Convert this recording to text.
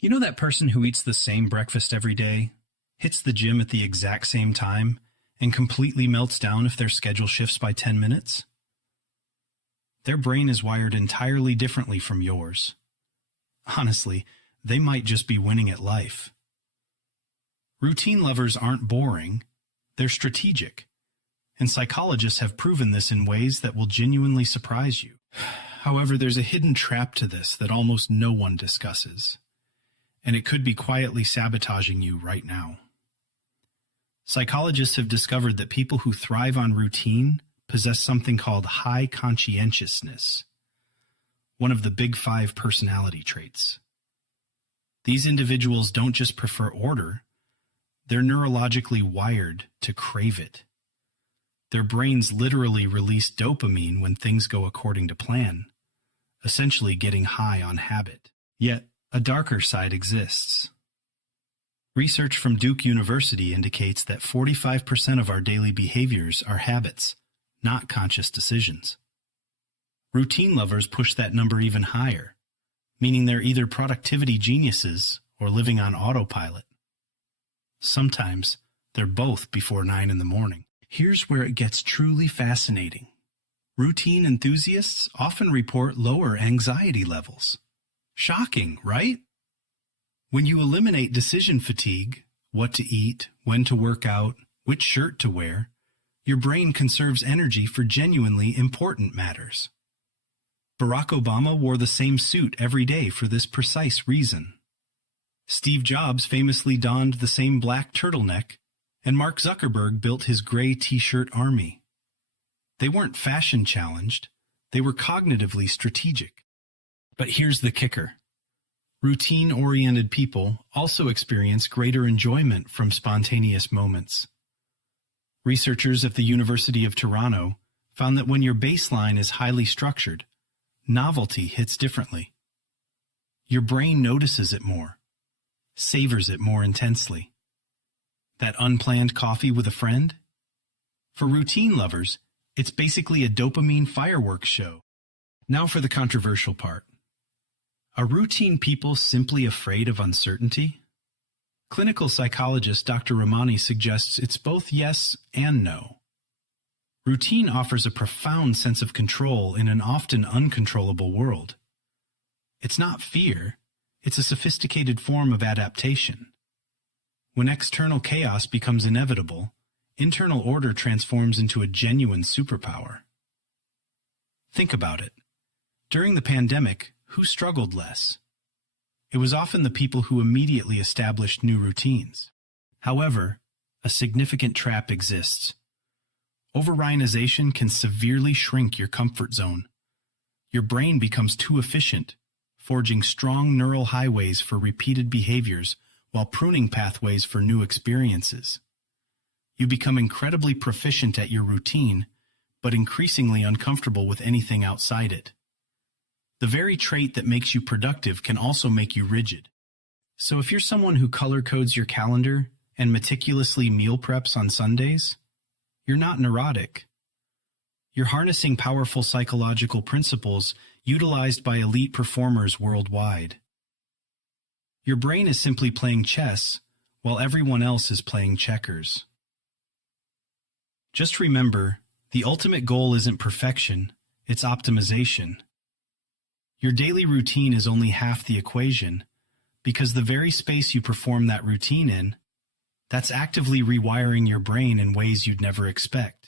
You know that person who eats the same breakfast every day, hits the gym at the exact same time, and completely melts down if their schedule shifts by 10 minutes? Their brain is wired entirely differently from yours. Honestly, they might just be winning at life. Routine lovers aren't boring, they're strategic, and psychologists have proven this in ways that will genuinely surprise you. However, there's a hidden trap to this that almost no one discusses, and it could be quietly sabotaging you right now. Psychologists have discovered that people who thrive on routine possess something called high conscientiousness, one of the big 5 personality traits. These individuals don't just prefer order, they're neurologically wired to crave it. Their brains literally release dopamine when things go according to plan, essentially getting high on habit. Yet, a darker side exists. Research from Duke University indicates that 45% of our daily behaviors are habits, not conscious decisions. Routine lovers push that number even higher, meaning they're either productivity geniuses or living on autopilot. Sometimes, they're both before 9 in the morning. Here's where it gets truly fascinating. Routine enthusiasts often report lower anxiety levels. Shocking, right? When you eliminate decision fatigue, what to eat, when to work out, which shirt to wear, your brain conserves energy for genuinely important matters. Barack Obama wore the same suit every day for this precise reason. Steve Jobs famously donned the same black turtleneck, and Mark Zuckerberg built his gray t-shirt army. They weren't fashion challenged, they were cognitively strategic. But here's the kicker. Routine-oriented people also experience greater enjoyment from spontaneous moments. Researchers at the University of Toronto found that when your baseline is highly structured, novelty hits differently. Your brain notices it more, savors it more intensely. That unplanned coffee with a friend? For routine lovers, it's basically a dopamine fireworks show. Now for the controversial part. Are routine people simply afraid of uncertainty? Clinical psychologist Dr. Ramani suggests it's both yes and no. Routine offers a profound sense of control in an often uncontrollable world. It's not fear, it's a sophisticated form of adaptation. When external chaos becomes inevitable, internal order transforms into a genuine superpower. Think about it. During the pandemic, who struggled less? It was often the people who immediately established new routines. However, a significant trap exists. Overrionization can severely shrink your comfort zone. Your brain becomes too efficient, forging strong neural highways for repeated behaviors while pruning pathways for new experiences. You become incredibly proficient at your routine, but increasingly uncomfortable with anything outside it. The very trait that makes you productive can also make you rigid. So if you're someone who color codes your calendar and meticulously meal preps on Sundays, you're not neurotic. You're harnessing powerful psychological principles utilized by elite performers worldwide. Your brain is simply playing chess while everyone else is playing checkers. Just remember, the ultimate goal isn't perfection, it's optimization. Your daily routine is only half the equation, because the very space you perform that routine in, that's actively rewiring your brain in ways you'd never expect.